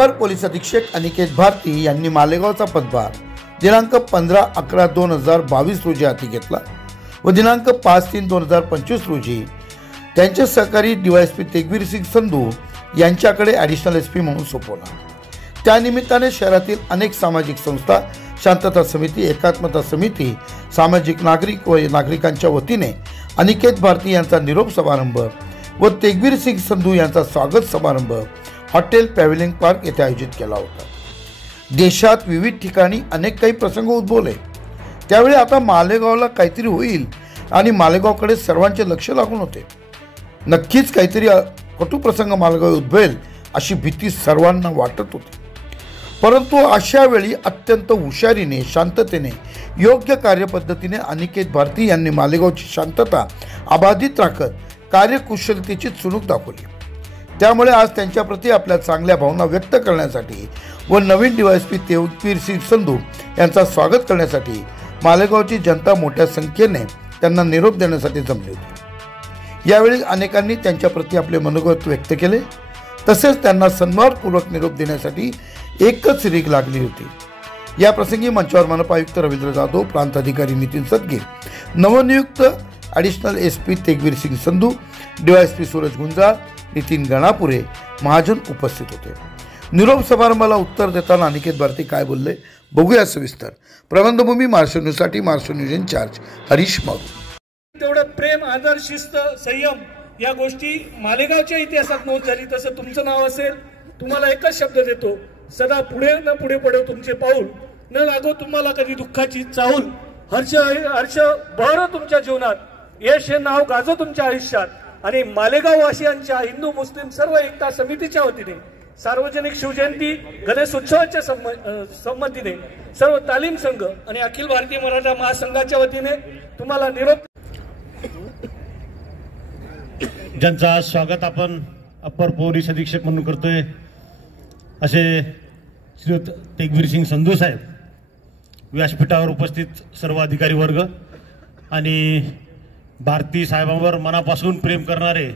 Upper police अधीक्षक अनिकेत भारती यांनी मालेगावचा पदभार दिनांक 15/11/2022 रोजी हाती घेतला व दिनांक 5/3/2025 रोजी त्यांचे सहकारी डीवायएसपी तेगवीर सिंग संधू यांच्याकडे ॲडिशनल एसपी म्हणून सोपवला। त्यानिमित्ताने शहरातील अनेक सामाजिक संस्था, शांतता समिती, एकात्मता समिती, सामाजिक नागरिक व नागरिकांच्या वतीने अनिकेत भारती यांचा निरोप समारंभ व तेगवीर सिंग संधू यांचा स्वागत समारंभ हॉटेल पॅव्हिलियन पार्क येथे आयोजित केला होता। देशात विविध ठिकाणी अनेक काही प्रसंग उद्भवले, त्यावेळी आता मालेगावला काहीतरी होईल आणि मालेगावकडे सर्वांचे लक्ष लागून होते। नक्कीच काहीतरी कटू प्रसंग मालेगाव उद्भवेल अशी भीती सर्वांना वाटत होती, परंतु अशा वेळी अत्यंत हुशारीने, शांततेने, योग्य कार्यपद्धतीने अनिकेत भारती यांनी मालेगावची शांतता अबाधित राखत कार्यकुशलतेची चुणूक दाखवली। त्यामुळे आज त्यांच्याप्रती आपल्या चांगल्या भावना व्यक्त करण्यासाठी व नवीन डीवायएसपी तेगवीर सिंग संधू यांचा स्वागत करण्यासाठी मालेगावची जनता मोठ्या संख्येने त्यांना निरोप देण्यासाठी जमली होती। यावेळी अनेकांनी त्यांच्याप्रती आपले मनोगत व्यक्त केले, तसेच त्यांना सन्मानपूर्वक निरोप देण्यासाठी एकच रीग लागली होती। या प्रसंगी मंचावर मनपा आयुक्त रवींद्र जाधव, प्रांत अधिकारी नितीन सदगे, नवनियुक्त additional SP Tegveer Singh Sandhu, DYSP Suraj Gunjal, Nitin Ganapure, Mahajan उपस्थित होते। निरोप समारंभाला उत्तर देताना अनिकेत भारती काय बोलले बघूया सविस्तर। प्रबंधभूमी महाराष्ट्र न्यूजसाठी महाराष्ट्र न्यूज इन्चार्ज हरीश मारू। तेवढं प्रेम, आदर, शिस्त, संयम या गोष्टी मालेगावच्या इतिहासात नोंद झाली। तसं तुमचं नाव असेल, तुम्हाला एकच शब्द देतो, सदा पुढे न पुढे पडो तुमचे पाऊल, न लागो तुम्हाला कधी दुःखाची चाहूल, हर्ष बहरो तुमच्या जीवनात, यश हे नाव गाजो तुमच्या आयुष्यात। आणि मालेगाव वासियांच्या हिंदू मुस्लिम सर्व एकता समितीच्या वतीने, सार्वजनिक शिवजयंती, गणेशोत्सवाच्या संमतीने, सर्व तालीम संघ आणि अखिल भारतीय मराठा महासंघाच्या वतीने तुम्हाला निरोप। ज्यांचा स्वागत आपण अप्पर पोलीस अधीक्षक म्हणून करतोय असे श्री तेगवीर सिंग संधू साहेब, व्यासपीठावर उपस्थित सर्व अधिकारी वर्ग आणि भारती साहेबांवर मनापासून प्रेम करणारे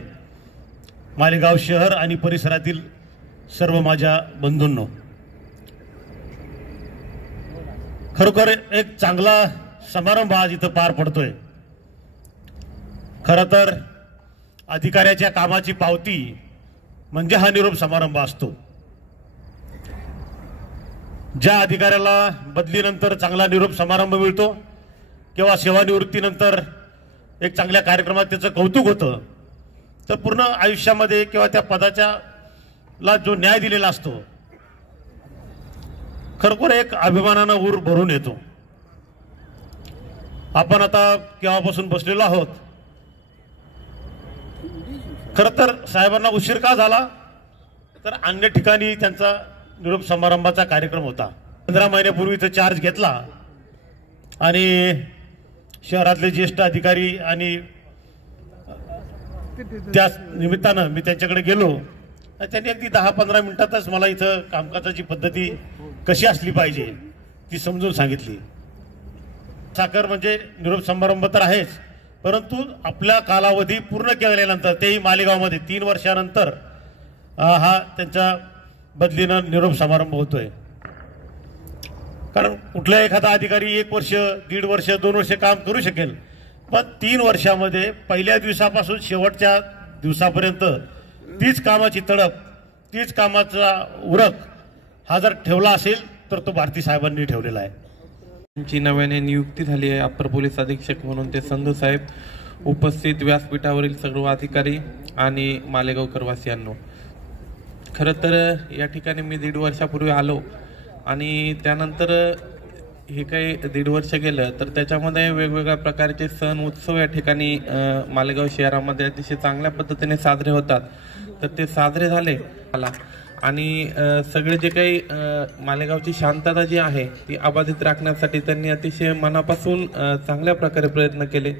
मालेगाव शहर आणि परिसरातील सर्व माझ्या बंधूंनो, खरोखर एक चांगला समारंभ आज इथं पार पडतोय। खरं तर अधिकाऱ्याच्या कामाची पावती म्हणजे हा निरोप समारंभ असतो। ज्या अधिकाऱ्याला बदलीनंतर चांगला निरोप समारंभ मिळतो किंवा सेवानिवृत्तीनंतर एक चांगल्या कार्यक्रमात त्याचं कौतुक होतं, तर पूर्ण आयुष्यामध्ये किंवा त्या पदाच्याला जो न्याय दिलेला असतो, खरोखर एक अभिमानानं ऊर भरून येतो। आपण आता केव्हापासून बसलेलो आहोत। खरं तर साहेबांना उशीर का झाला, तर अन्य ठिकाणी त्यांचा निरोप समारंभाचा कार्यक्रम होता। 15 महिन्यापूर्वी तो चार्ज घेतला आणि शहरातले ज्येष्ठ अधिकारी आणि त्या निमित्तानं मी त्यांच्याकडे गेलो। त्यांनी अगदी 10-15 मिनिटातच मला इथं कामकाजाची पद्धती कशी असली पाहिजे ती समजून सांगितली। साखर म्हणजे निरोप समारंभ तर आहेच, परंतु आपला कालावधी पूर्ण केल्यानंतर, तेही मालेगावमध्ये 3 वर्षानंतर हा त्यांच्या बदलीनं निरोप समारंभ होतोय। कारण कुठला एखादा अधिकारी 1 वर्ष, 1.5 वर्ष, 2 वर्ष काम करू शकेल, पण 3 वर्षामध्ये पहिल्या दिवसापासून शेवटच्या दिवसापर्यंत तीच कामाची तडप, तीच कामाचा उरक हा जर ठेवला असेल तर तो भारती साहेबांनी ठेवलेला आहे। त्यांची नव्याने नियुक्ती झाली आहे अप्पर पोलीस अधीक्षक म्हणून। ते संधू साहेब, उपस्थित व्यासपीठावरील सर्व अधिकारी आणि मालेगावकर वासियांनो, खरं तर या ठिकाणी मी 1.5 वर्षापूर्वी आलो आणि त्यानंतर हे काही 1.5 वर्ष गेलं, तर त्याच्यामध्ये वेगवेगळ्या प्रकारचे सण उत्सव या ठिकाणी मालेगाव शहरामध्ये अतिशय चांगल्या पद्धतीने साजरे होतात। तर ते साजरे झाले आणि सगळे जे काही मालेगावची शांतता जी आहे ती अबाधित राखण्यासाठी त्यांनी अतिशय मनापासून चांगल्या प्रकारे प्रयत्न केले।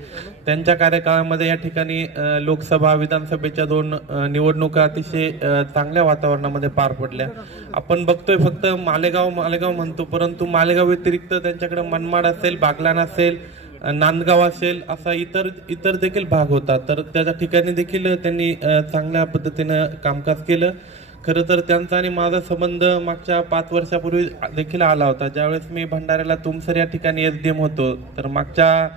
त्यांच्या कार्यकाळामध्ये या ठिकाणी लोकसभा, विधानसभेच्या 2 निवडणुका अतिशय चांगल्या वातावरणामध्ये पार पडल्या। आपण बघतोय फक्त मालेगाव म्हणतो, परंतु मालेगाव व्यतिरिक्त त्यांच्याकडे मनमाड असेल, बागलाण असेल, नांदगाव असेल, असा इतर देखील भाग होता। तर त्या ठिकाणी देखील त्यांनी चांगल्या पद्धतीने कामकाज केलं। खरं तर त्यांचा आणि माझा संबंध मागच्या 5 वर्षापूर्वी देखील आला होता, ज्यावेळेस मी भंडाऱ्याला तुमसर या ठिकाणी SDM होतो. तर मागच्या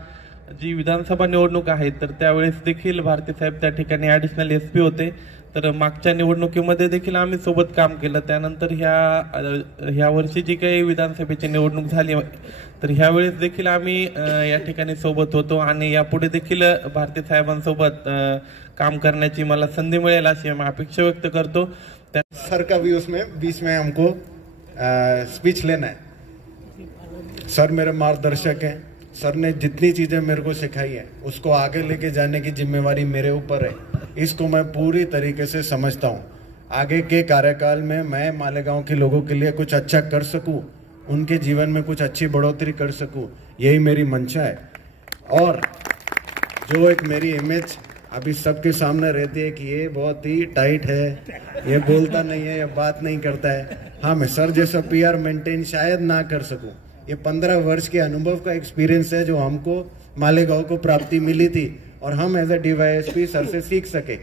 जी विधानसभा निवडणूक आहे तर त्यावेळेस देखील भारती साहेब त्या ठिकाणी ॲडिशनल SP होते. तर मागच्या निवडणुकीमध्ये देखील आम्ही सोबत काम केलं. त्यानंतर ह्या वर्षी जी काही विधानसभेची निवडणूक झाली तर ह्यावेळेस देखील आम्ही या ठिकाणी सोबत होतो आणि यापुढे देखील भारती साहेबांसोबत काम करण्याची मला संधी मिळेल अशी मी अपेक्षा व्यक्त करतो. सर का भी उसमें बीच में हमको स्पीच लेना है. सर मेरे मार्गदर्शक हैं. सर ने जितनी चीजें मेरे को सिखाई है उसको आगे लेके जाने की जिम्मेवारी मेरे ऊपर है. इसको मैं पूरी तरीके से समझता हूँ. आगे के कार्यकाल में मैं मालेगांव के लोगों के लिए कुछ अच्छा कर सकूं, उनके जीवन में कुछ अच्छी बढ़ोतरी कर सकूं, यही मेरी मंशा है. और जो एक मेरी इमेज अभी सबके सामने रहती है कि ये बहुत ही टाइट है, ये बोलता नहीं है, ये बात नहीं करता है. हाँ, मैं सर जैसा PR मेंटेन शायद ना कर सकूं. ये 15 वर्ष के अनुभव का एक्सपीरियंस है जो हमको मालेगांव को प्राप्ति मिली थी और हम एज अ DYSP सर से सीख सके.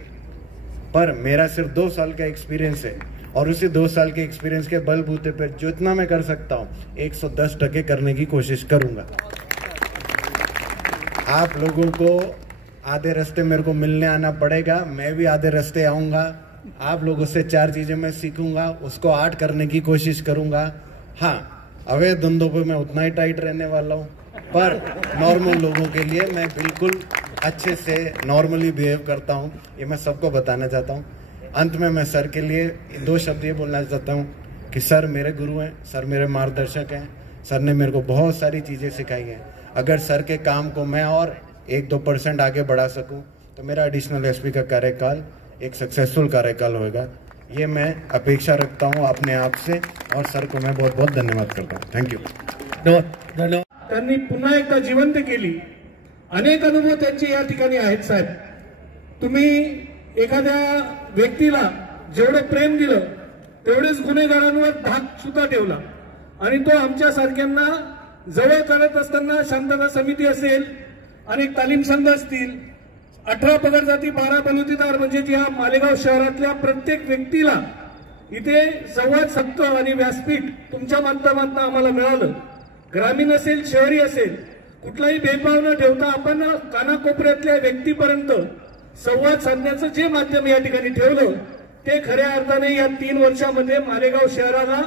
पर मेरा सिर्फ 2 साल का एक्सपीरियंस है और उसी 2 साल के एक्सपीरियंस के बलबूते पर जितना मैं कर सकता हूँ 110% करने की कोशिश करूंगा. आप लोगों को आधे रास्ते मेरे को मिलने आना पड़ेगा, मैं भी आधे रास्ते आऊंगा. आप लोगों से 4 चीजें मैं सीखूंगा, उसको 8 करने की कोशिश करूंगा. हाँ, अवैध धंधों पे मैं उतना ही टाइट रहने वाला हूँ, पर नॉर्मल लोगों के लिए मैं बिल्कुल अच्छे से नॉर्मली बिहेव करता हूँ. ये मैं सबको बताना चाहता हूँ. अंत में मैं सर के लिए 2 शब्द ये बोलना चाहता हूँ कि सर मेरे गुरु हैं, सर मेरे मार्गदर्शक हैं. सर ने मेरे को बहुत सारी चीजें सिखाई हैं. अगर सर के काम को मैं और 1-2% आगे बढ़ा सकूं तो मेरा एडिशनल SP का कार्यकाल एक सक्सेसफुल कार्यकाल होगा. ये मैं अपेक्षा रखता हूं अपने आप से और सर को मैं बहुत बहुत धन्यवाद करता हूं. थँक्यू. धन्यवाद. त्यांनी पुन्हा एकदा जिवंत केली. अनेक अनुभव त्यांचे या ठिकाणी आहेत. साहेब, तुम्ही एखाद्या व्यक्तीला जेवढं प्रेम दिलं तेवढेच गुन्हेगारांवर धाक सुद्धा ठेवला आणि तो आमच्या सारख्यांना जवळ करत असताना शांतता समिती असेल, अनेक तालीम संघ असतील, 18 पगार जाती 12 बलुतेदार म्हणजे या मालेगाव शहरातल्या प्रत्येक व्यक्तीला इथे संवाद साधतं आणि व्यासपीठ तुमच्या माध्यमातून आम्हाला मिळालं. ग्रामीण असेल, शहरी असेल, कुठलाही भेदभाव न ठेवता आपण कानाकोपऱ्यातल्या व्यक्तीपर्यंत संवाद साधण्याचं जे माध्यम या ठिकाणी ठेवलं ते खऱ्या अर्थाने या 3 वर्षामध्ये मालेगाव शहराला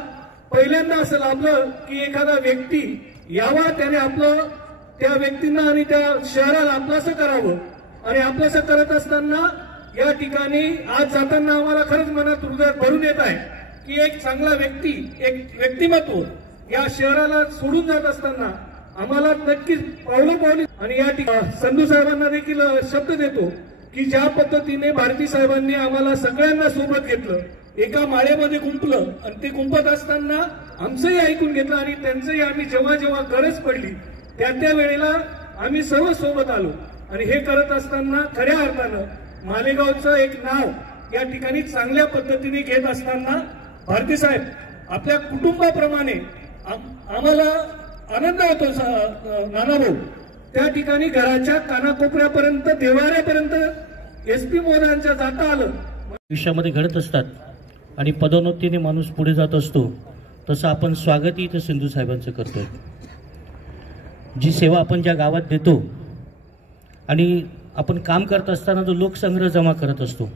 पहिल्यांदा असं लाभलं की एखादा व्यक्ती यावा, त्याने आपलं त्या व्यक्तींना आणि त्या शहराला आपलंसं करावं. आणि आपलंसं करत असताना या ठिकाणी आज जाताना आम्हाला खरंच मनात हृदयात भरून येत आहे की एक चांगला व्यक्ती, एक व्यक्तिमत्व या शहराला सोडून जात असताना आम्हाला नक्कीच पावलं आणि या ठिकाणी संधू साहेबांना देखील शब्द देतो की ज्या पद्धतीने भारती साहेबांनी आम्हाला सगळ्यांना सोबत घेतलं, एका माळेमध्ये गुंपलं आणि ते गुंपत असताना आमचंही ऐकून घेतलं आणि त्यांचंही आम्ही जेव्हा जेव्हा गरज पडली त्या वेळेला आम्ही सर्व सोबत आलो. आणि हे करत असताना खऱ्या अर्थानं मालेगावचं एक नाव या ठिकाणी चांगल्या पद्धतीने घेत असताना भारती साहेब आपल्या कुटुंबाप्रमाणे आम्हाला आनंद होतो. नानाभाऊ त्या ठिकाणी घराच्या कानाकोपऱ्यापर्यंत, देवाऱ्यापर्यंत SP महोदयांच्या जाता आलं. आयुष्यामध्ये घडत असतात आणि पदोन्नतीने माणूस पुढे जात असतो, तसं आपण स्वागतही इथं सिंधू साहेबांचं करतोय. जी सेवा आपण ज्या गावात देतो आणि आपण काम करत असताना जो लोकसंग्रह जमा करत असतो,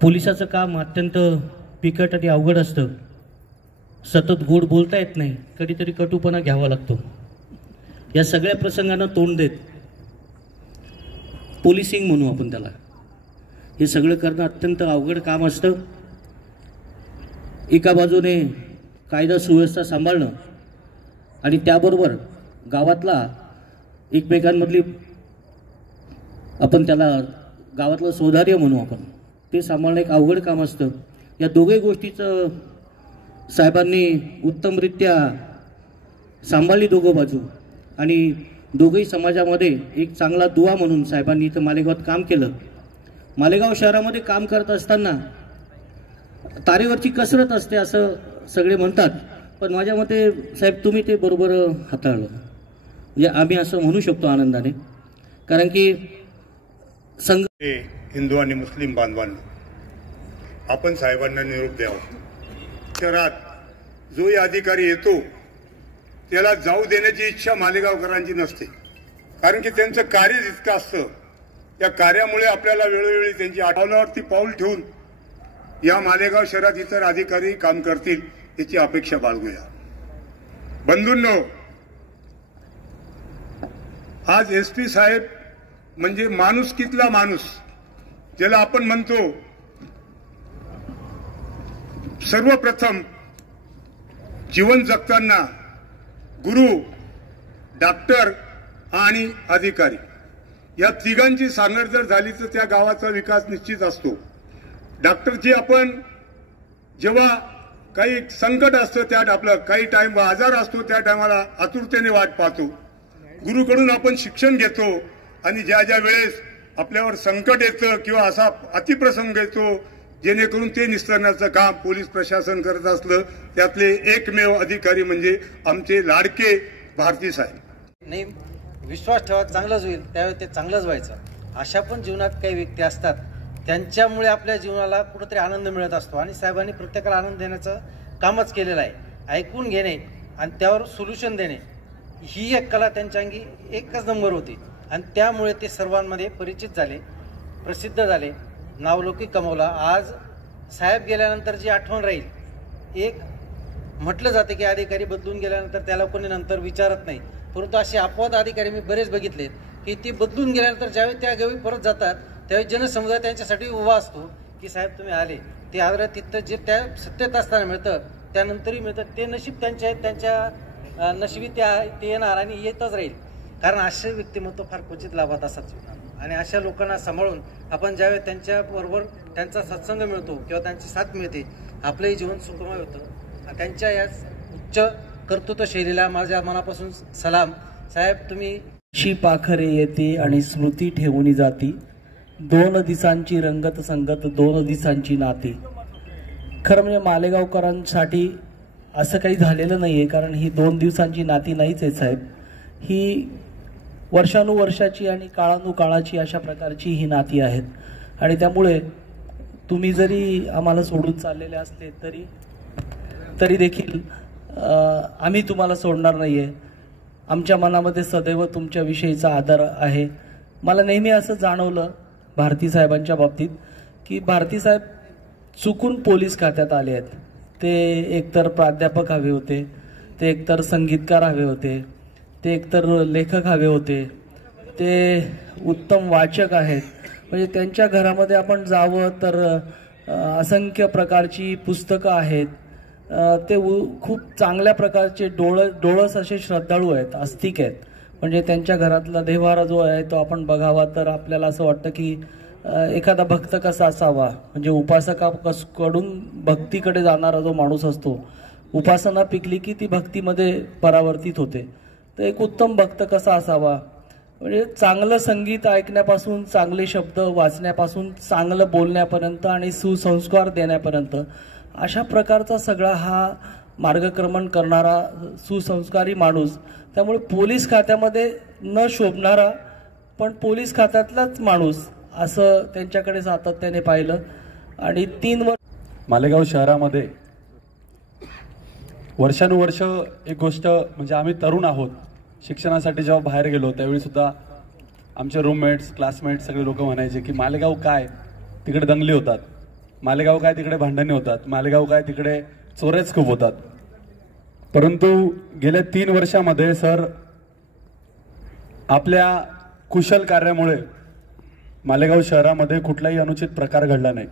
पोलिसाचं काम अत्यंत बिकट आणि अवघड असतं. सतत गोड बोलता येत नाही, कधीतरी कटुपणा घ्यावा लागतो. या सगळ्या प्रसंगांना तोंड देत पोलिसिंग म्हणू आपण त्याला, हे सगळं करणं अत्यंत अवघड काम असतं. एका बाजूने कायदा सुव्यवस्था सांभाळणं आणि त्याबरोबर गावातला एकमेकांमधली आपण त्याला गावातलं सौहार्द म्हणू आपण, ते सांभाळणं एक अवघड काम असतं. या दोघे गोष्टीचं साहेबांनी उत्तमरित्या सांभाळली दोघं बाजू आणि दोघंही समाजामध्ये एक चांगला दुवा म्हणून साहेबांनी इथं मालेगावात काम केलं. मालेगाव शहरामध्ये काम करत असताना तारेवरची कसरत असते असं सगळे म्हणतात, पण माझ्या मते साहेब तुम्ही ते बरोबर हाताळलं, म्हणजे आम्ही असं म्हणू शकतो आनंदाने. कारण की संघ हिंदू आणि मुस्लिम बांधवांनो, आपण साहेबांना निरोप द्यावा. शहरात जोही अधिकारी येतो त्याला जाऊ देण्याची इच्छा मालेगावकरांची नसते, कारण की त्यांचं कार्य जितकं असतं त्या कार्यामुळे आपल्याला वेळोवेळी त्यांची आठवण्यावरती पाऊल ठेवून या मालेगाव शहरात इतर अधिकारी काम करतील याची अपेक्षा बाळगूया. बंधूंनो, आज एसपी साहेब म्हणजे माणुसकीतला माणूस, ज्याला आपण म्हणतो सर्वप्रथम जीवन जगताना गुरु, डॉक्टर आणि अधिकारी या तिघांची सांगड जर झाली तर त्या गावाचा विकास निश्चित असतो. डॉक्टरची आपण जेव्हा काही संकट असतं त्या आपलं काही टाइम आजार असतो त्या टायमाला आतुरतेने वाट पाहतो. गुरुकडून आपण शिक्षण घेतो आणि ज्या ज्या वेळेस आपल्यावर संकट येतं किंवा असा अतिप्रसंग येतो जेणेकरून ते निस्तरण्याचं काम पोलीस प्रशासन करत असलं त्यातले एकमेव अधिकारी म्हणजे आमचे लाडके भारती साहेब. नाही, विश्वास ठेवा चांगलंच होईल, त्यावेळी ते चांगलंच व्हायचं. अशा पण जीवनात काही व्यक्ती असतात त्यांच्यामुळे आपल्या जीवनाला कुठेतरी आनंद मिळत असतो आणि साहेबांनी प्रत्येकाला आनंद देण्याचं कामच केलेलं आहे. ऐकून घेणे आणि त्यावर सोल्युशन देणे ही एक कला त्यांच्या अंगी एकच नंबर होती आणि त्यामुळे ते सर्वांमध्ये परिचित झाले, प्रसिद्ध झाले, नावलौकिक कमवला. आज साहेब गेल्यानंतर जी आठवण राहील, एक म्हटलं जाते की अधिकारी बदलून गेल्यानंतर त्याला कोणी नंतर विचारत नाही, परंतु असे अपवाद अधिकारी मी बरेच बघितलेत की ते बदलून गेल्यानंतर ज्यावेळी त्या गावी परत जातात त्यावेळी जनसमुदाय त्यांच्यासाठी उभा असतो की साहेब तुम्ही आले. ते आदर तिथं जे त्या सत्तेत असताना मिळतं त्यानंतरही मिळतं, ते नशीब त्यांचे आहेत, त्यांच्या नशिबी ते येणार आणि येतच राहील. कारण असे व्यक्तिमत्व फार क्वचित लाभात असतात आणि अशा लोकांना सांभाळून आपण ज्यावेळी त्यांच्याबरोबर त्यांचा सत्संग मिळतो किंवा त्यांची साथ मिळते आपलंही जीवन सुखमय होतं. त्यांच्या या उच्च कर्तृत्व शैलीला माझ्या मनापासून सलाम. साहेब तुम्ही शी पाखरे येते आणि स्मृती ठेवून जाती, 2 दिवसांची रंगत संगत 2 दिवसांची नाती. खरं म्हणजे मालेगावकरांसाठी असं काही झालेलं नाही आहे, कारण ही 2 दिवसांची नाती नाहीच आहे साहेब. ही वर्षानुवर्षाची आणि काळानुकाळाची अशा प्रकारची ही नाती आहेत आणि त्यामुळे तुम्ही जरी आम्हाला सोडून चाललेले असले तरी देखील आम्ही तुम्हाला सोडणार नाही आहे. आमच्या मनामध्ये सदैव तुमच्याविषयीचा आदर आहे. मला नेहमी असं जाणवलं भारती साहेबांच्या बाबतीत की भारती साहेब चुकून पोलीस खात्यात आले आहेत. ते एकतर प्राध्यापक हवे होते, ते एकतर संगीतकार हवे होते, ते एकतर लेखक हवे होते, ते उत्तम वाचक आहेत. म्हणजे त्यांच्या घरामध्ये आपण जावं तर असंख्य प्रकारची पुस्तकं आहेत. ते खूप चांगल्या प्रकारचे डोळस असे श्रद्धाळू आहेत, आस्तिक आहेत. म्हणजे त्यांच्या घरातला देव्हारा जो आहे तो आपण बघावा तर आपल्याला असं वाटतं की एखादा भक्त कसा असावा. म्हणजे उपासकाकडून भक्तीकडे जाणारा जो माणूस असतो, उपासना पिकली की ती भक्तीमध्ये परावर्तित होते. तर एक उत्तम भक्त कसा असावा, म्हणजे चांगलं संगीत ऐकण्यापासून, चांगले शब्द वाचण्यापासून, चांगलं बोलण्यापर्यंत आणि सुसंस्कार देण्यापर्यंत अशा प्रकारचा सगळा हा मार्गक्रमण करणारा सुसंस्कारी माणूस. त्यामुळे पोलीस खात्यामध्ये न शोभणारा पण पोलीस खात्यातलाच माणूस असं त्यांच्याकडे सातत्याने पाहिलं. आणि 3 वर्ष मालेगाव शहरामध्ये वर्षानुवर्ष एक गोष्ट म्हणजे आम्ही तरुण आहोत. शिक्षणासाठी जेव्हा बाहेर गेलो त्यावेळी सुद्धा आमचे रूममेट्स, क्लासमेट्स सगळे लोक म्हणायचे की मालेगाव काय तिकडे दंगली होतात, मालेगाव काय तिकडे भांडणे होतात, मालेगाव काय तिकडे चोऱ्याच खूप होतात. परंतु गेल्या 3 वर्षामध्ये सर आपल्या कुशल कार्यामुळे मालेगाव शहरामध्ये कुठलाही अनुचित प्रकार घडला नाही.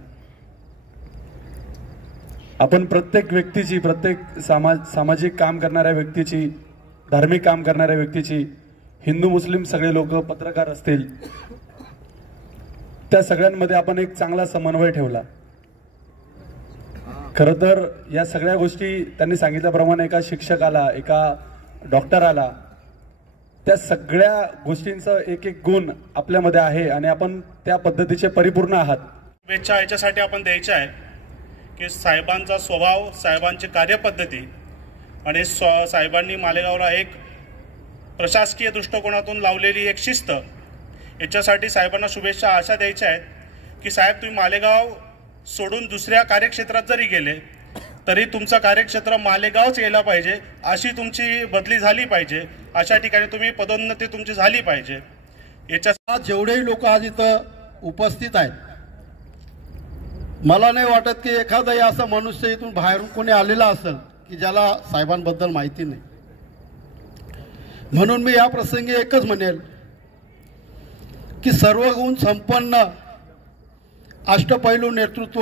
आपण प्रत्येक व्यक्तीची, प्रत्येक सामाजिक काम करणाऱ्या व्यक्तीची, धार्मिक काम करणाऱ्या व्यक्तीची, हिंदू मुस्लिम सगळे लोक, पत्रकार असतील, त्या सगळ्यांमध्ये आपण एक चांगला समन्वय ठेवला. खरं तर या सगळ्या गोष्टी त्यांनी सांगितल्याप्रमाणे एका शिक्षकाला, एका डॉक्टराला त्या सगळ्या गोष्टींचा एक एक गुण आपल्यामध्ये आहे आणि आपण त्या पद्धतीचे परिपूर्ण आहात. शुभेच्छा याच्यासाठी आपण द्यायच्या आहे की साहेबांचा स्वभाव, साहेबांची कार्यपद्धती आणि साहेबांनी मालेगावला एक प्रशासकीय दृष्टिकोनातून लावलेली एक शिस्त, याच्यासाठी साहेबांना शुभेच्छा अशा द्यायच्या आहेत की साहेब तुम्ही मालेगाव सोडून दुसऱ्या कार्यक्षेत्रात जरी गेले तरी तुमचं कार्यक्षेत्र मालेगावच यायला पाहिजे, अशी तुमची बदली झाली पाहिजे, अशा ठिकाणी तुम्ही पदोन्नती तुमची झाली पाहिजे। याच्या जेवढेही लोक आज इथं उपस्थित आहेत, मला नाही वाटत की एखादाही असा मनुष्य इथून बाहेरून कोणी आलेला असेल की ज्याला साहेबांबद्दल माहिती नाही। म्हणून मी या प्रसंगी एकच म्हणेल की सर्व गुण संपन्न अष्टपैलू नेतृत्व,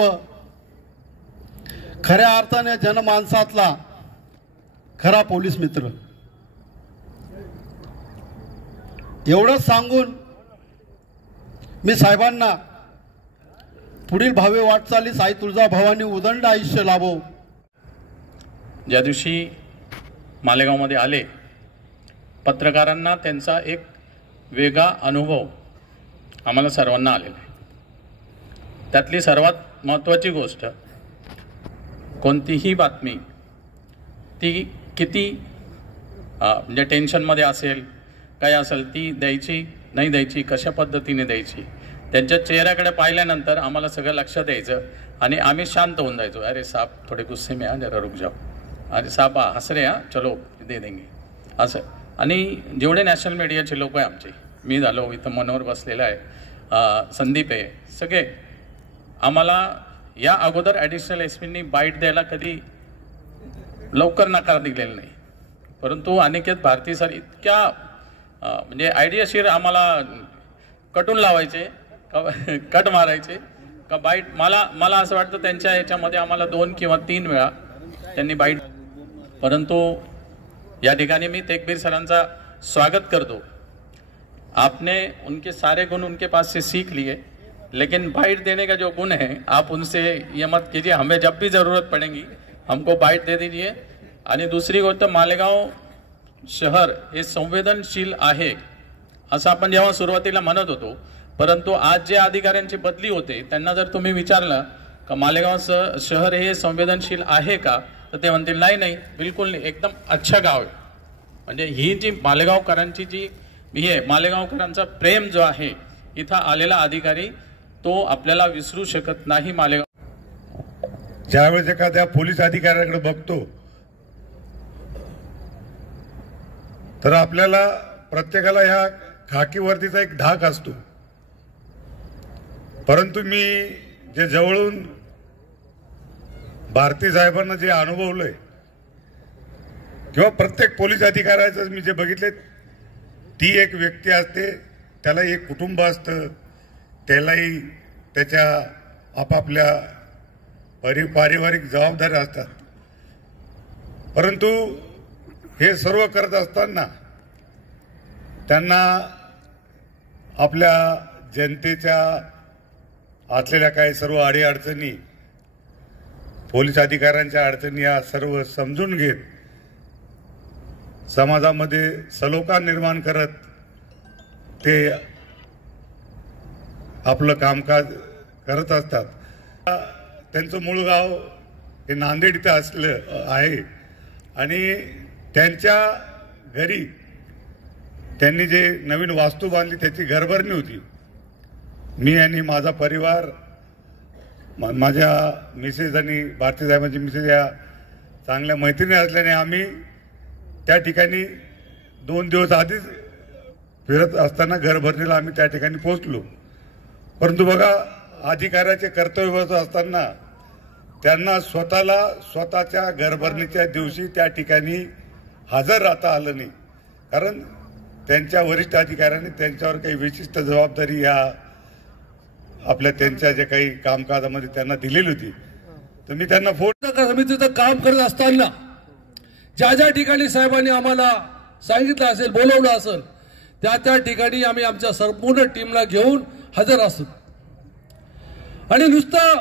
खऱ्या अर्थाने जनमानसातला खरा पोलीस मित्र, एवढंच सांगून मी साहेबांना पुढील भावी वाटचालीस आई तुळजाभवानी उदंड आयुष्य लाभो। ज्या दिवशी मालेगावमध्ये आले, पत्रकारांना त्यांचा एक वेगळा अनुभव आम्हाला सर्वांना आलेला आहे। त्यातली सर्वात महत्त्वाची गोष्ट, कोणतीही बातमी ती किती म्हणजे टेन्शनमध्ये असेल काय असेल ती द्यायची नाही द्यायची, कशा पद्धतीने द्यायची, त्यांच्या चेहऱ्याकडे पाहिल्यानंतर आम्हाला सगळं लक्षात यायचं आणि आम्ही शांत होऊन जायचो। अरे साहब थोडे गुस्से में जरा रुक जाओ, अरे साहब हंस रहे हैं, चलो दे देंगे असं। आणि जेवढे नॅशनल मीडियाचे लोक आहे आमचे, मी झालो, इथं मनोहर बसलेला आहे, संदीप आहे, सगळे आम्हाला या अगोदर ॲडिशनल एसपींनी बाईट द्यायला कधी लवकर नकार दिलेला नाही, परंतु अनिकेत भारती सर इतक्या म्हणजे आयडियाशीर आम्हाला कटून लावायचे, कट मारायचे का बाईट, मला असं वाटतं त्यांच्या याच्यामध्ये आम्हाला 2 किंवा 3 वेळा त्यांनी बाईट। परंतु या ठिकाणी मी तेगबीर सरांचा स्वागत करतो। आपने उनके सारे गुण उनके पास से सीख लिए, लेकिन बाइट देने का जो गुण है आप उनसे ये मत कीजिए, हमें जब भी ज़रूरत पड़ेगी हमको बाइट दे दीजिए। आणि दुसरी गोष्ट, मालेगाव शहर हे संवेदनशील आहे असं आपण जेव्हा सुरुवातीला म्हणत होतो, परंतु आज जे अधिकाऱ्यांची बदली होते त्यांना जर तुम्ही विचारलं का मालेगाव शहर हे संवेदनशील आहे का, तर ते म्हणतील नाही नाही, बिलकुल नाही, एकदम अच्छा गाव आहे। म्हणजे ही जी मालेगावकरांची जी ही आहे, मालेगावकरांचा प्रेम जो आहे, इथं आलेला अधिकारी तो आपल्याला विसरू शकत नाही। मालेगाव ज्यावेळेस एखाद्या पोलीस अधिकाऱ्याकडे बघतो तर आपल्याला प्रत्येकाला ह्या खाकी वर्दीचा एक धाक असतो, परंतु मी जे जवळून भारती साहेबांना जे अनुभवलंय किंवा प्रत्येक पोलीस अधिकाऱ्याचं मी जे बघितले, ती एक व्यक्ती असते, त्याला एक कुटुंब असतं, त्यालाही त्याच्या आपापल्या पारिवारिक जबाबदाऱ्या असतात, परंतु हे सर्व करत असताना त्यांना आपल्या जनतेच्या असलेल्या काही सर्व अडीअडचणी, पोलीस अधिकाऱ्यांच्या अडचणी या सर्व समजून घेत समाजामध्ये सलोखा निर्माण करत ते आपलं कामकाज करत असतात। त्यांचं मूळ गाव हे नांदेड इथं असलं आहे आणि त्यांच्या घरी त्यांनी जे नवीन वास्तू बांधली त्याची घरभरणी होती। मी आणि माझा परिवार, माझ्या मिसेस आणि भारती साहेबांची मिसेस या चांगल्या मैत्रिणी असल्याने आम्ही त्या ठिकाणी 2 दिवस आधीच फिरत असताना घरभरणीला आम्ही त्या ठिकाणी पोहोचलो। परंतु बघा, अधिकाऱ्याचे कर्तव्य असताना त्यांना स्वतःच्या घरभरणीच्या दिवशी त्या ठिकाणी हजर राहता आलं नाही, कारण त्यांच्या वरिष्ठ अधिकाऱ्यांनी त्यांच्यावर काही विशिष्ट जबाबदारी या आपल्या त्यांच्या जे काही कामकाजामध्ये त्यांना दिलेली होती। तर मी त्यांना फोन समितीचं काम करत असताना ज्या ठिकाणी साहेबांनी आम्हाला सांगितलं असेल, बोलवलं असेल, त्या ठिकाणी आम्ही आमच्या संपूर्ण टीमला घेऊन हजर असतो। आणि नुसतं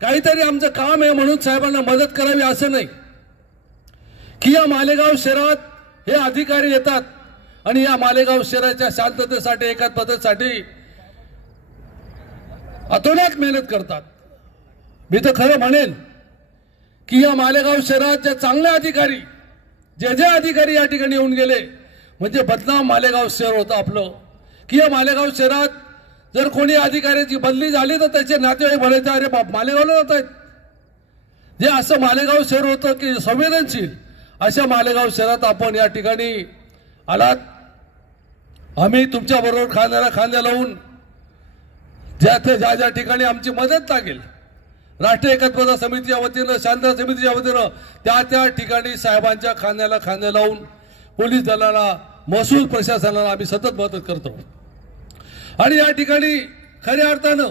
काहीतरी आमचं काम आहे म्हणून साहेबांना मदत करावी असं नाही की या मालेगाव शहरात हे अधिकारी येतात आणि या मालेगाव शहराच्या शांततेसाठी, एकात्मतेसाठी अतोनात मेहनत करतात। मी तर खरं म्हणेन की या मालेगाव शहरात जे चांगले अधिकारी, जे अधिकारी या ठिकाणी येऊन गेले, म्हणजे बदनाम मालेगाव शहर होतं आपलं, की या मालेगाव शहरात जर कोणी अधिकाऱ्याची बदली झाली तर त्याचे नातेवाईक म्हणायचे अरे बाप मालेगावला जात आहेत. जे असं मालेगाव शहर होतं की संवेदनशील, अशा मालेगाव शहरात आपण या ठिकाणी आलात. आम्ही तुमच्या बरोबर खांद्याला खांद्या लावून ज्या ज्या ठिकाणी आमची मदत लागेल, राष्ट्रीय एकात्मता समितीच्या वतीनं, शांतता समितीच्या वतीनं त्या ठिकाणी साहेबांच्या खांद्याला खांद्या लावून पोलीस दलाला, महसूल प्रशासनाला आम्ही सतत मदत करतो. आणि या ठिकाणी खऱ्या अर्थानं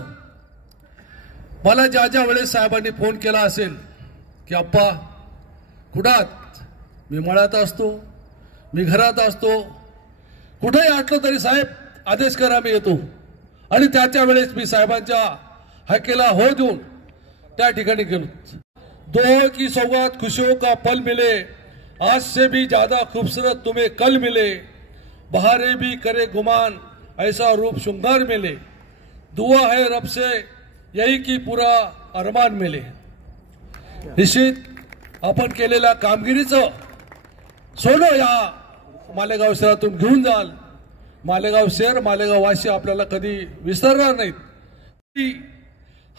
मला ज्या वेळेस साहेबांनी फोन केला असेल की आप्पा कुठात, मी मळ्यात असतो, मी घरात असतो, कुठेही आटलो तरी साहेब आदेश करा मी येतो. आणि त्या वेळेस मी साहेबांच्या हकेला हो देऊन त्या ठिकाणी गेलो. दो की सौगात खुशियों का पल मिले, आज से भी ज्यादा खूबसूरत तुम्हें कल मिले, बहारे भी करे गुमान ऐसा रूप श्रृंगार मिले, दुआ है रब से यही की पूरा अरमान मिले. निश्चित आपण केलेल्या कामगिरीचं सोनं या मालेगाव शहरातून घेऊन जाल. मालेगाव शहर, मालेगाव वासी आपल्याला कधी विसरणार नाहीत.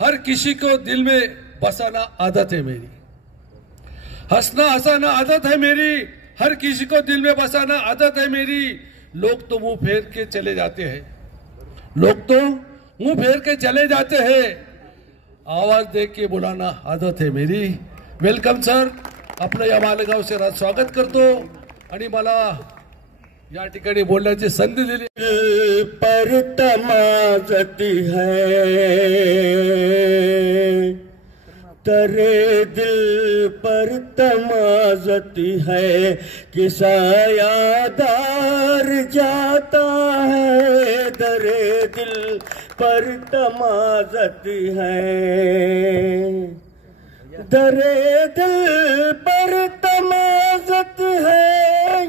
हर किसी को दिल में बसाना आदत है मेरी, हंसना हंसाना आदत है मेरी, हर किसी को दिल में बसाना आदत है मेरी. लोग तो मुंह फेर के चले जाते हैं, लोग तो मुंह फेर के चले जाते हैं, आवाज दे के बुलाना आदत है मेरी. वेलकम सर, आपलं या मालेगाव शहरात स्वागत करतो आणि मला या ठिकाणी बोलण्याची संधी दिली. पर तमाजती है तेरे दिल पर तमाजती है कि सायादार जाता है, दरे दिल पर तमाजती है, दरे दिल पर तमाजत है,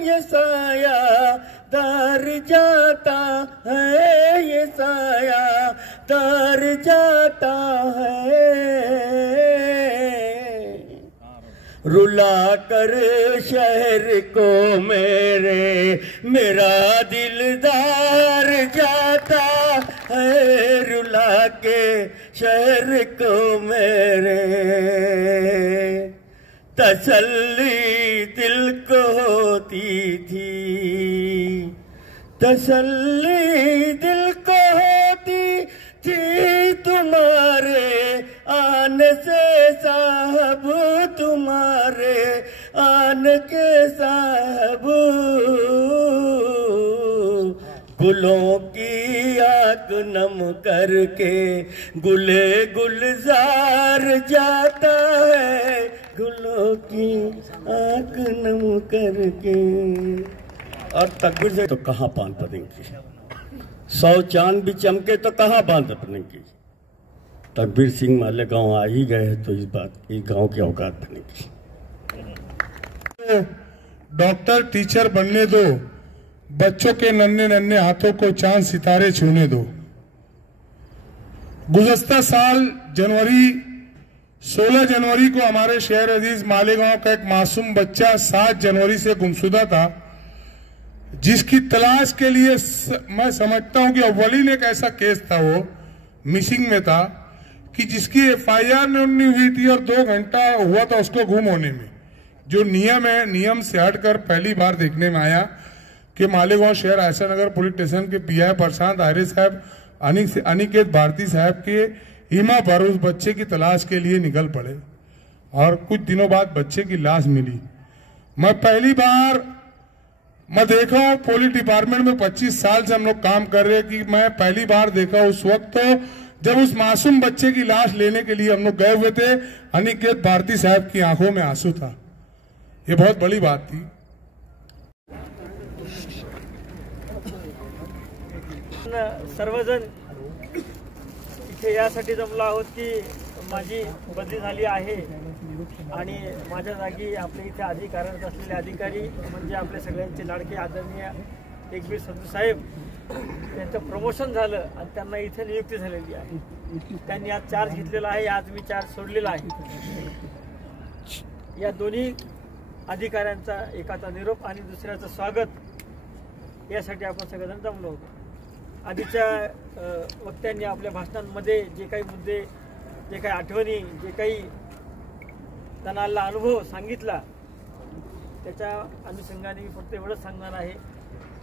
ये साया दार जाता है, ये साया दार जाता है. रुला कर शहर को मेरा दिलदार जाता है, रुला के शहर को मेरे, तसल्ली दिल को होती थी, तसल्ली दिल को होती थी तुम्हारे आने से साहब, तुम्हारे आने के साहब. गुलों की आग नम करके गुले गुलजार जाता है, गुलों की आग नम करके. और तकबीर से तो कहाँ बांध पड़ेंगी, 100 चांद भी चमके तो कहाँ बांध पड़ेंगी. तकबीर सिंह मालेगांव आ ही गए तो इस बात की गांव की औकात बनेगी. डॉक्टर टीचर बनने दो, बच्चों के नन्हे नन्हे हाथों को चांद सितारे छूने दो. गुज़श्ता साल 16 जनवरी को हमारे शहर अजीज मालेगांव का एक मासूम बच्चा 7 जनवरी से गुमशुदा था, जिसकी तलाश के लिए मैं समझता हूं कि अव्वलीन एक ऐसा केस था, वो मिसिंग में था, कि जिसकी FIR नहीं हुई थी और 2 घंटा हुआ था उसको गुम होने में. जो नियम है, नियम से हटकर पहली बार देखने में आया कि मालेगांव शहर आयशा पुलिस स्टेशन के PI प्रशांत आर्य साहब, अनिकेत भारती साहब के हिमा पर उस बच्चे की तलाश के लिए निकल पड़े और कुछ दिनों बाद बच्चे की लाश मिली. मैं पहली बार देखा हूं, पुलिस डिपार्टमेंट में 25 साल से हम लोग काम कर रहे हैं, कि मैं पहली बार देखा उस वक्त तो जब उस मासूम बच्चे की लाश लेने के लिए हम लोग गए हुए थे, अनिकेत भारती साहब की आंखों में आंसू था. ये बहुत बड़ी बात थी. सर्वजण इथे यासाठी जमलो आहोत की माझी बदली झाली आहे आणि माझ्या जागी आपले इथे अधिकारात असलेले अधिकारी म्हणजे आपले सगळ्यांचे लाडके आदरणीय तेगवीर संधू साहेब यांचं प्रमोशन झालं आणि त्यांना इथे नियुक्ती झालेली आहे. त्यांनी आज चार्ज घेतलेला आहे, आज मी चार्ज सोडलेला आहे. या दोन्ही अधिकाऱ्यांचा एकाचा निरोप आणि दुसऱ्याचं स्वागत यासाठी आपण सगळेजण जमलो होतो. आधीच्या वक्त्यांनी आपल्या भाषणांमध्ये जे काही मुद्दे, जे काही आठवणी, जे काही त्यांना अनुभव सांगितला, त्याच्या अनुषंगाने मी फक्त एवढंच सांगणार आहे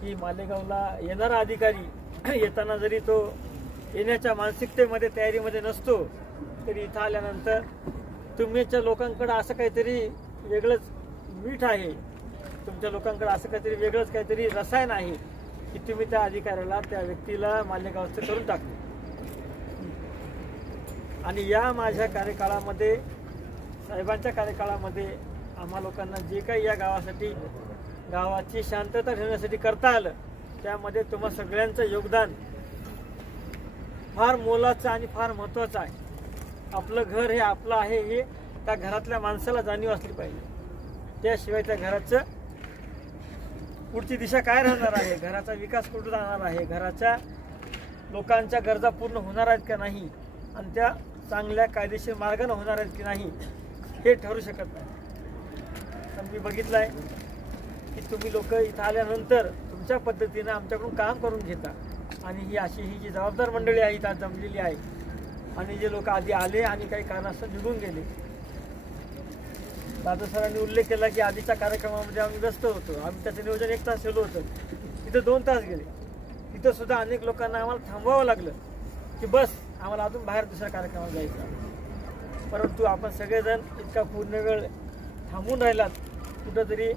की मालेगावला येणारा अधिकारी येताना जरी तो येण्याच्या मानसिकतेमध्ये, तयारीमध्ये नसतो, तरी इथं आल्यानंतर तुमच्या लोकांकडे असं काहीतरी वेगळंच मीठ आहे, तुमच्या लोकांकडे असं काहीतरी वेगळंच काहीतरी रसायन आहे की तुम्ही त्या अधिकाऱ्याला, त्या व्यक्तीला मालेगावचं करून टाकले. आणि या माझ्या कार्यकाळामध्ये, साहेबांच्या कार्यकाळामध्ये आम्हा लोकांना जे काही या गावासाठी, गावाची शांतता ठेवण्यासाठी करता आलं, त्यामध्ये तुम्हा सगळ्यांचं योगदान फार मोलाचं आणि फार महत्त्वाचं आहे. आपलं घर हे आपलं आहे हे त्या घरातल्या माणसाला जाणीव असली पाहिजे. त्याशिवाय त्या घराचं पुढची दिशा काय राहणार आहे, घराचा विकास कुठं जाणार आहे, घराच्या लोकांच्या गरजा पूर्ण होणार आहेत का नाही, आणि त्या चांगल्या कायदेशीर मार्गाने होणार आहेत की नाही हे ठरू शकत नाही. पण मी बघितलं आहे की तुम्ही लोक इथं आल्यानंतर तुमच्या पद्धतीनं आमच्याकडून काम करून घेता, आणि ही जी जबाबदार मंडळी आहे इथं जमलेली आहे, आणि जे लोक आधी आले आणि काही कारणास्तव निघून गेले. दादा सरांनी उल्लेख केला की आधीच्या कार्यक्रमामध्ये आम्ही व्यस्त होतो, आम्ही त्याचं नियोजन 1 तास ठेवलं होतं, तिथं 2 तास गेले. तिथं सुद्धा अनेक लोकांना आम्हाला थांबवावं लागलं की बस आम्हाला अजून बाहेर दुसऱ्या कार्यक्रमात जायचं. परंतु आपण सगळेजण इतका पूर्ण वेळ थांबून राहिलात, कुठंतरी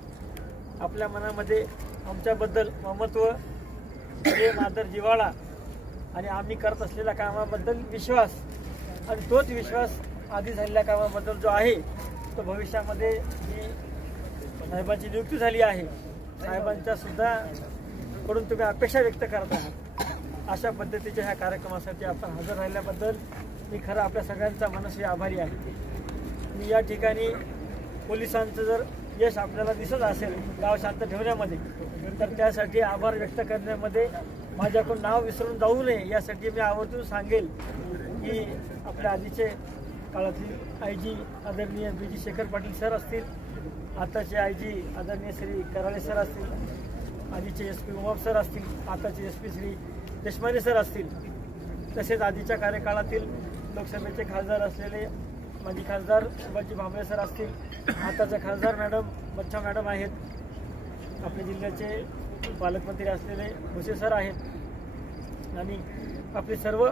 आपल्या मनामध्ये आमच्याबद्दल ममत्व, प्रेम, आदर, जिव्हाळा आणि आम्ही करत असलेल्या कामाबद्दल विश्वास, आणि तोच विश्वास आधी झालेल्या कामाबद्दल जो आहे तो भविष्यामध्ये जी साहेबांची नियुक्ती झाली आहे, साहेबांच्या सुद्धा कडून तुम्ही अपेक्षा व्यक्त करत आहात, अशा पद्धतीच्या ह्या कार्यक्रमासाठी आपण हजर राहिल्याबद्दल मी खरं आपल्या सगळ्यांचा मनस्वी आभारी आहे. मी या ठिकाणी पोलिसांचं जर यश आपल्याला दिसत असेल गाव शांत ठेवण्यामध्ये, तर त्यासाठी आभार व्यक्त करण्यामध्ये माझ्याकडून नाव विसरून जाऊ नये यासाठी मी आवर्जून सांगेल की आपल्या आधीचे काळातली IG आदरणीय BG शेखर पाटील सर असतील, आताचे IG आदरणीय श्री कराळे सर असतील, आधीचे SP उमाप सर असतील, आताचे SP श्री देशमाने सर असतील, तसेच आधीच्या कार्यकाळातील लोकसभेचे खासदार असलेले माजी खासदार सुभाषजी भांबळे सर असतील, आताचे खासदार मॅडम बच्चा मॅडम आहेत, आपल्या जिल्ह्याचे पालकमंत्री असलेले भुसे सर आहेत, आणि आपले सर्व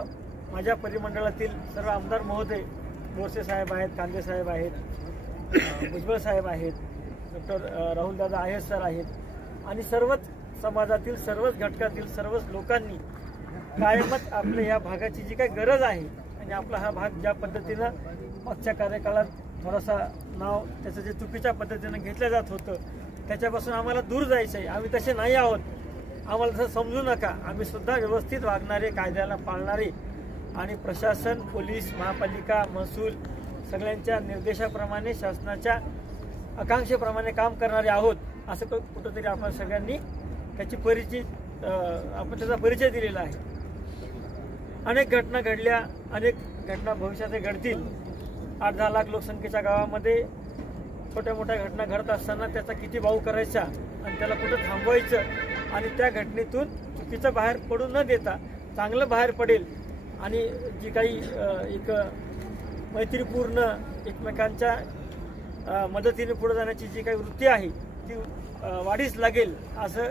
माझ्या परिमंडळातील सर्व आमदार महोदय, बोरसे साहेब आहेत, कांदे साहेब आहेत, भुजबळ साहेब आहेत, डॉक्टर राहुलदादा आहेर सर आहेत, आणि सर्वच समाजातील, सर्वच घटकातील सर्वच लोकांनी कायमच आपल्या या भागाची जी काही गरज आहे, आणि आपला हा भाग ज्या पद्धतीनं मागच्या कार्यकाळात थोडासा नाव त्याचं जे चुकीच्या पद्धतीनं घेतलं जात होतं, त्याच्यापासून आम्हाला दूर जायचं आहे. आम्ही तसे नाही आहोत, आम्हाला तसं समजू नका. आम्ही सुद्धा व्यवस्थित वागणारे, कायद्याला पाळणारे, आणि प्रशासन, पोलीस, महापालिका, महसूल सगळ्यांच्या निर्देशाप्रमाणे, शासनाच्या आकांक्षेप्रमाणे काम करणारे आहोत, असं कुठंतरी आपण सगळ्यांनी त्याचा परिचय दिलेला आहे. अनेक घटना घडल्या, अनेक घटना भविष्यात घडतील. 8-10 लाख लोकसंख्येच्या गावामध्ये छोट्या मोठ्या घटना घडत असताना त्याचा किती बाऊ करायचा आणि त्याला कुठं थांबवायचं, आणि त्या घटनेतून चुकीचं बाहेर पडू न देता चांगलं बाहेर पडेल, आणि जी काही एक मैत्रीपूर्ण एकमेकांच्या मदतीने पुढे जाण्याची जी काही वृत्ती आहे ती वाढीस लागेल, असं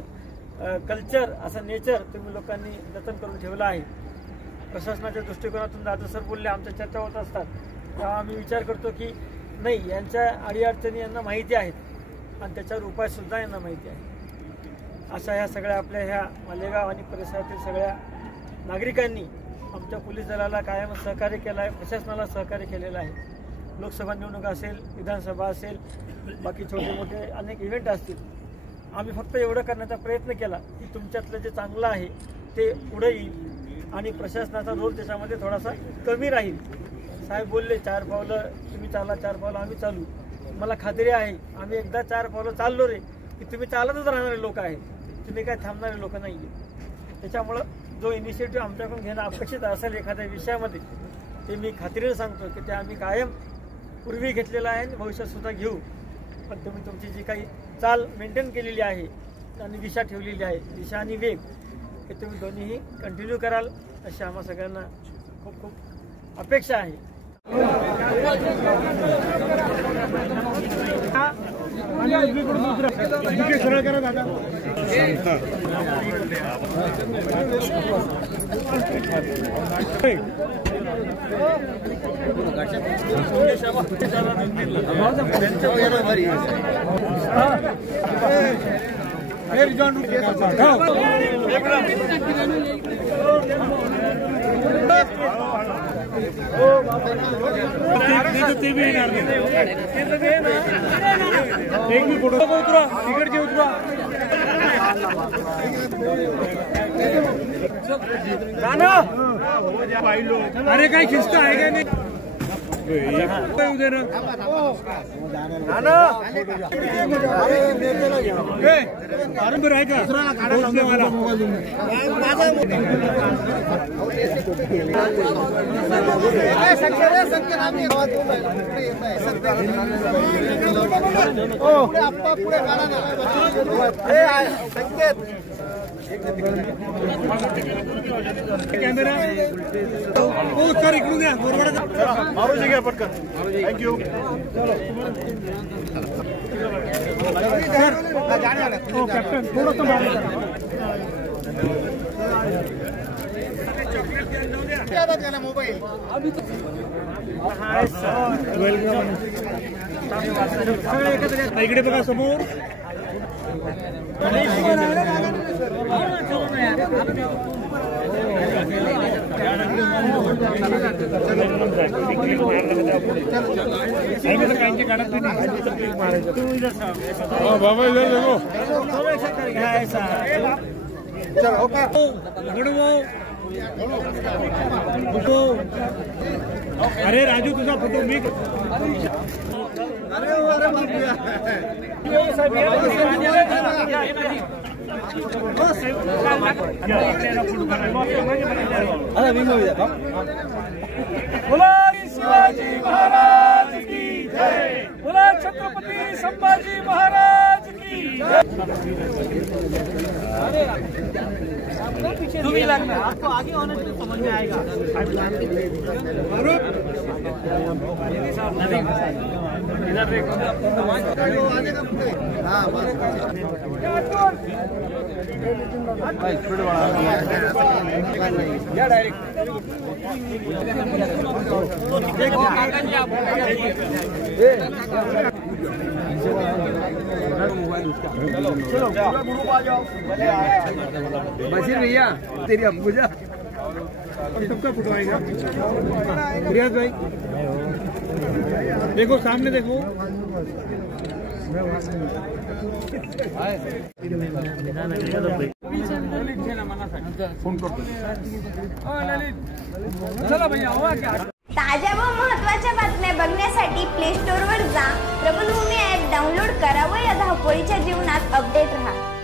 कल्चर, असं नेचर तुम्ही लोकांनी जतन करून ठेवलं आहे. प्रशासनाच्या दृष्टिकोनातून दादा सर बोलले, आमच्या चर्चा होत असतात तेव्हा आम्ही विचार करतो की नाही, यांच्या अडीअडचणी यांना माहिती आहेत आणि त्याच्यावर उपायसुद्धा यांना माहिती आहे. अशा ह्या सगळ्या आपल्या ह्या मालेगाव आणि परिसरातील सगळ्या नागरिकांनी आमच्या पोलीस दलाला कायम सहकार्य केलं आहे, प्रशासनाला सहकार्य केलेलं आहे. लोकसभा निवडणूक असेल, विधानसभा असेल, बाकी छोटे मोठे अनेक इव्हेंट असतील, आम्ही फक्त एवढं करण्याचा प्रयत्न केला की तुमच्यातलं जे चांगलं आहे ते पुढे येईल आणि प्रशासनाचा रोल त्याच्यामध्ये थोडासा कमी राहील. साहेब बोलले 4 पावलं तुम्ही चाला, 4 पावलं आम्ही चालू. मला खात्री आहे आम्ही एकदा 4 पावलं चाललो रे की तुम्ही चालतच राहणारे लोक आहे, तुम्ही काय थांबणारे लोक नाही. त्याच्यामुळं जो इनिशिएटिव्ह आमच्याकडून घेणं अपेक्षित असेल एखाद्या विषयामध्ये, ते मी खात्रीने सांगतो की ते आम्ही कायम पूर्वी घेतलेलं आहे आणि भविष्यातसुद्धा घेऊ. पण तुम्ही तुमची जी काही चाल मेंटेन केलेली आहे आणि दिशा ठेवलेली आहे, दिशा आणि वेग की तुम्ही दोन्हीही कंटिन्यू कराल अशी आम्हा सगळ्यांना खूप खूप अपेक्षा आहे. अरे काय खिस्त आहे का नाही बरोबर आहे का कॅमेरा हो सर इकडून द्या मारूजी घ्या पटकन. थँक्यू. हो कॅप्टन थोडंसं मोबाईल इकडे बघा समोर अरे राजू तुझा फोटो मी बोला शिवाजी महाराज की जय. बोला छत्रपती संभाजी महाराज की तुम्ही लगना आपको आगे होने से समझ में आएगा. इधर देखो बशीर भैया तेरी अंबुजा सबका फोटो आएगा. रियाज भाई देखो सामने देखो. फोन करतो. चला भैया ताज्या व महत्त्वाच्या बातम्या बघण्यासाठी प्ले स्टोअरवर जा, प्रबलभूमी ॲप डाउनलोड करा व या धावपळीच्या जीवनात अपडेट रहा.